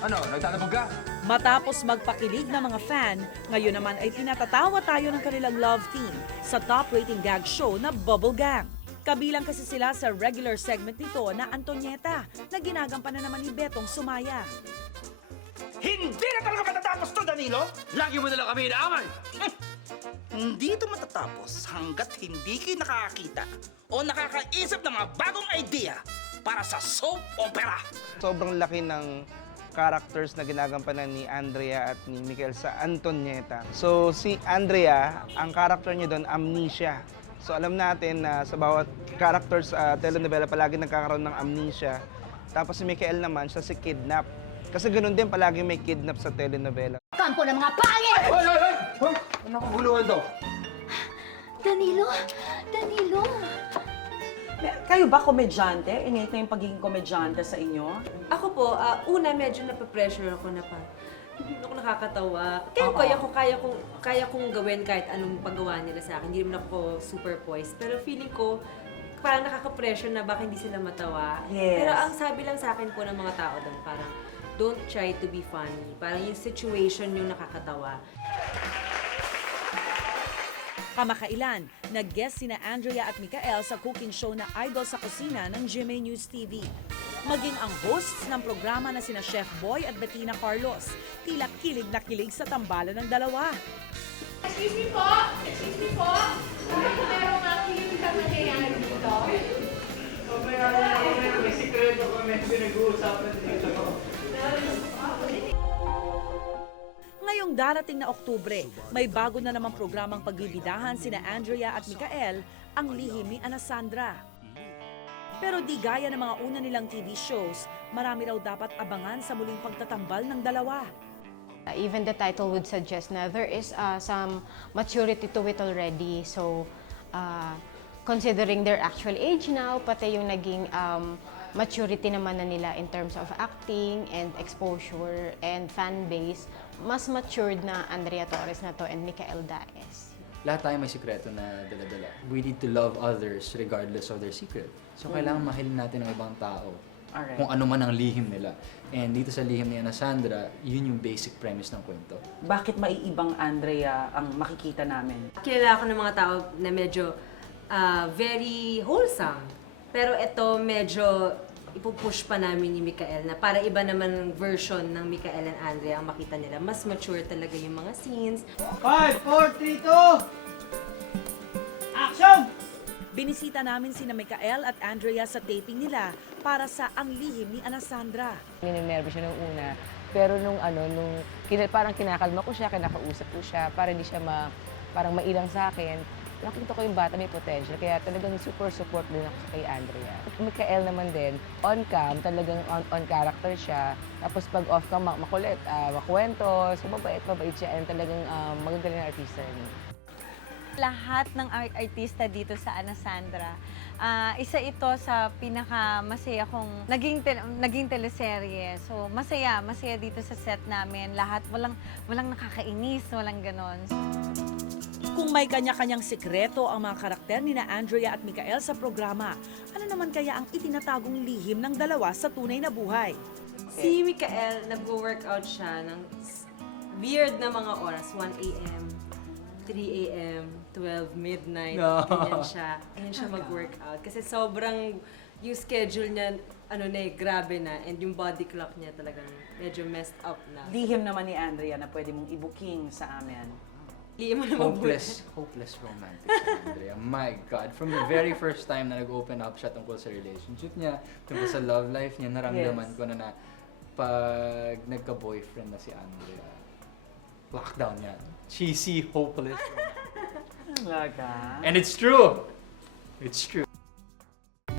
Ano, nagtatabog ka? Matapos magpakilig ng mga fan, ngayon naman ay pinatatawa tayo ng kanilang love team sa top-rating gag show na Bubble Gang. Kabilang kasi sila sa regular segment nito na Antonieta na ginagampanan naman ni Betong Sumaya. Hindi na talaga matatapos to, Danilo! Lagi mo na lang kami inaamay! Hindi ito matatapos hanggat hindi kayo nakakakita o nakakaisip ng mga bagong idea para sa soap opera. Sobrang laki ng characters na ginagampanan ni Andrea at ni Mikel sa Antonieta. So si Andrea, ang character niya doon, amnesia. So alam natin na sa bawat characters sa telenovela palagi nagkakaroon ng amnesia. Tapos si Mikel naman, siya si kidnap. Kasi ganoon din palagi may kidnap sa telenovela. Kampo ng mga pangit! Hoy, hoy, hoy! Huh? Ano kaguluhan to? Danilo! Danilo! Kayo ba komedyante? Innate na yung pagiging komedyante sa inyo? Ako po, una medyo nape-pressure ako na pa. Hindi ako nakakatawa. Kaya kong gawin kahit anong paggawa nila sa akin. Hindi naman ako super poised. Pero feeling ko, parang nakaka-pressure na baka hindi sila matawa. Yes. Pero ang sabi lang sa akin po ng mga tao doon, parang don't try to be funny. Parang yung situation yung nakakatawa. Kamakailan, nag-guest sina Andrea at Micael sa cooking show na Idol sa Kusina ng GMA News TV. Maging ang hosts ng programa na sina Chef Boy at Bettina Carlos, tila kilig na kilig sa tambalan ng dalawa. Excuse me po! Excuse me po! Bakit po merong kilig na nangyayari dito? May sikreto kami pinag-uusapan dito. Ngayong darating na Oktubre, may bago na namang programang pagbibidahan sina Andrea at Micael, ang lihim ni Anasandra. Pero di gaya ng mga una nilang TV shows, marami raw dapat abangan sa muling pagtatambal ng dalawa. Even the title would suggest na there is some maturity to it already. So, considering their actual age now, pati yung naging maturity naman na nila in terms of acting and exposure and fan base, mas matured na Andrea Torres na to and Micael Daes. Lahat tayo may sikreto na dala-dala. We need to love others regardless of their secret. So, kailangan mahalin natin ang ibang tao. Alright. Kung ano man ang lihim nila. And dito sa lihim ni Anasandra, yun yung basic premise ng kwento. Bakit maiibang Andrea ang makikita namin? Kilala ako ng mga tao na medyo very wholesome. Pero ito medyo ipupush pa namin ni Micael na para iba naman ang version ng Micael and Andrea ang makita nila. Mas mature talaga yung mga scenes. 5, 4, 3, 2! Action! Binisita namin sina Micael at Andrea sa taping nila para sa Ang Lihim ni Anasandra. Ninervous siya nung una, pero parang kinakalma ko siya, kinakausap ko siya, para hindi siya parang mailang sa akin. Nakita ko yung bata may potential, kaya talagang super support din ako kay Andrea. Micael naman din, on-cam, talagang on character siya. Tapos pag off-cam, makulit, makwento, so mabait siya, and talagang maganda rin ang artista rin. Lahat ng artista dito sa Anasandra, isa ito sa pinakamasaya kong naging teleserye. So masaya dito sa set namin. Lahat walang nakakainis, walang ganon. Kung may kanya-kanyang sikreto ang mga karakter ni na Andrea at Micael sa programa, ano naman kaya ang itinatagong lihim ng dalawa sa tunay na buhay? Si Micael, nag-workout siya ng weird na mga oras, 1 a.m., 3 a.m., 12 midnight, ganyan siya mag-workout. Kasi sobrang yung schedule niya, grabe na, and yung body clock niya talagang medyo messed up na. Lihim naman ni Andrea na pwede mong i-booking sa amin. Hindi mo naman Hopeless romantic si Andrea. My God, from the very first time na nag-open up siya tungkol sa relationship niya, tungkol sa love life niya, naramdaman ko na pag nagka-boyfriend na si Andrea, lockdown yan. Cheesy, hopeless romantic. Talaga? And it's true! It's true.